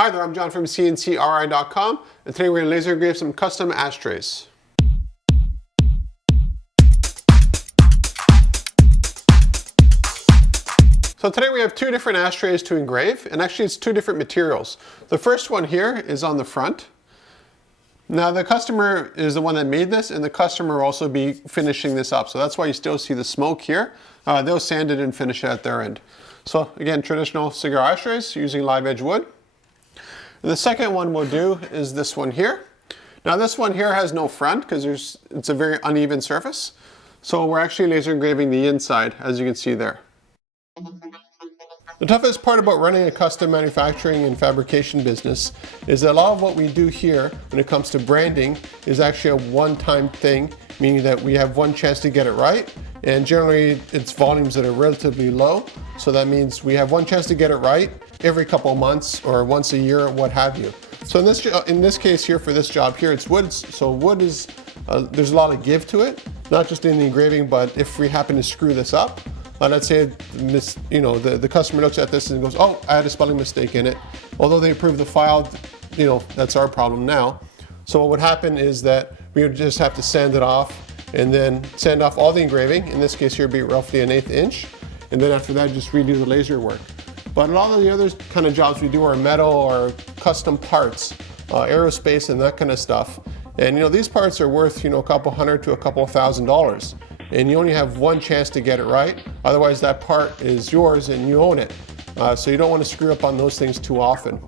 Hi there, I'm John from CNCKing.com, and today we're going to laser engrave some custom ashtrays. So today we have two different ashtrays to engrave, and actually it's two different materials. The first one here is on the front. Now the customer is the one that made this, and the customer will also be finishing this up. So that's why you still see the smoke here. They'll sand it and finish it at their end. So again, traditional cigar ashtrays using live edge wood. And the second one we'll do is this one here. Now this one here has no front because it's a very uneven surface. So we're actually laser engraving the inside, as you can see there. The toughest part about running a custom manufacturing and fabrication business is that a lot of what we do here when it comes to branding is actually a one-time thing, meaning that we have one chance to get it right, and generally it's volumes that are relatively low, so that means we have one chance to get it right every couple of months or once a year or what have you. So in this case here, for this job here, it's wood, so wood is, there's a lot of give to it, not just in the engraving, but if we happen to screw this up, let's say the customer looks at this and goes, oh, I had a spelling mistake in it. Although they approved the file, that's our problem now. So what would happen is that we would just have to sand it off and then sand off all the engraving. In this case here, it'd be roughly 1/8 inch. And then after that, just redo the laser work. But a lot of the other kind of jobs we do are metal or custom parts, aerospace and that kind of stuff. And these parts are worth, a couple $100 to a couple $1,000. And you only have one chance to get it right. Otherwise that part is yours and you own it. So you don't want to screw up on those things too often.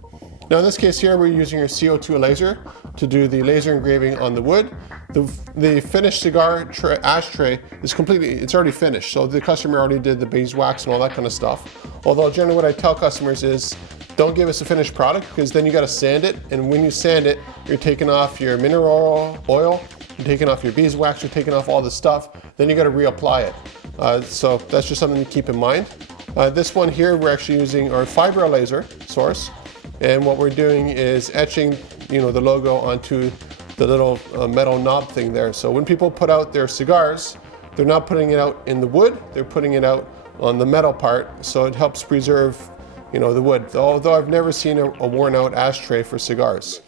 Now in this case here, we're using our CO2 laser to do the laser engraving on the wood. The finished cigar ashtray is it's already finished. So the customer already did the beeswax and all that kind of stuff. Although generally what I tell customers is, don't give us a finished product because then you got to sand it. And when you sand it, you're taking off your mineral oil, you're taking off your beeswax, you're taking off all the stuff, then you got to reapply it. So that's just something to keep in mind. This one here, we're actually using our fiber laser source. And what we're doing is etching, the logo onto the little metal knob thing there. So when people put out their cigars, they're not putting it out in the wood, they're putting it out on the metal part. So it helps preserve, the wood. Although I've never seen a worn out ashtray for cigars.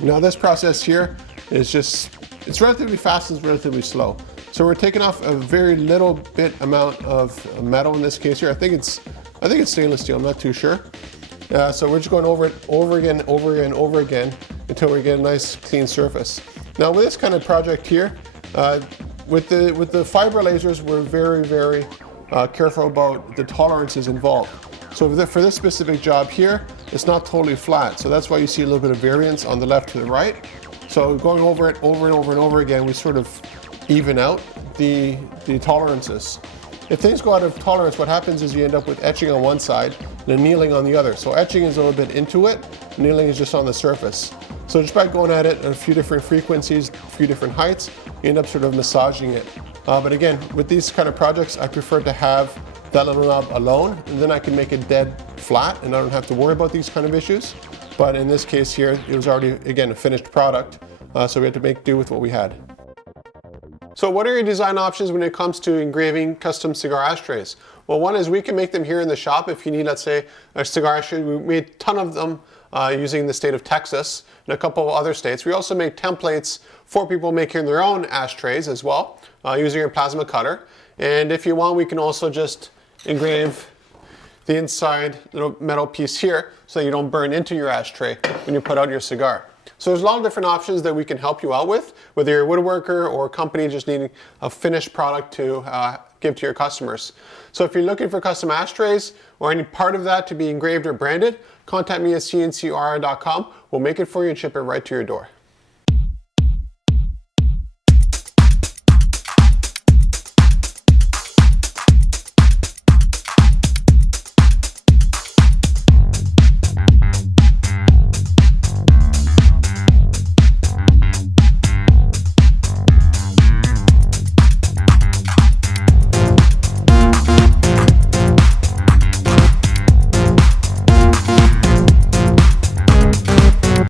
Now this process here is it's relatively fast and it's relatively slow. So we're taking off a very little bit amount of metal in this case here. I think it's stainless steel, I'm not too sure. So we're just going over it over again until we get a nice clean surface. Now with this kind of project here, with the fiber lasers, we're very, very careful about the tolerances involved. So for this specific job here, it's not totally flat. So that's why you see a little bit of variance on the left to the right. So going over it over and over and over again, we sort of even out the tolerances. If things go out of tolerance, what happens is you end up with etching on one side and annealing on the other. So etching is a little bit into it, annealing is just on the surface. So just by going at it at a few different frequencies, a few different heights, you end up sort of massaging it. But again, with these kind of projects, I prefer to have that little knob alone, and then I can make it dead flat and I don't have to worry about these kind of issues. But in this case here, it was already, again, a finished product. So we had to make do with what we had. So what are your design options when it comes to engraving custom cigar ashtrays? Well, one is we can make them here in the shop if you need, let's say, a cigar ashtray. We made a ton of them using the state of Texas and a couple of other states. We also make templates for people making their own ashtrays as well, using our plasma cutter. And if you want, we can also just engrave the inside little metal piece here so that you don't burn into your ashtray when you put out your cigar. So there's a lot of different options that we can help you out with, whether you're a woodworker or a company just needing a finished product to give to your customers. So if you're looking for custom ashtrays or any part of that to be engraved or branded, contact me at CNCKing.com. We'll make it for you and ship it right to your door.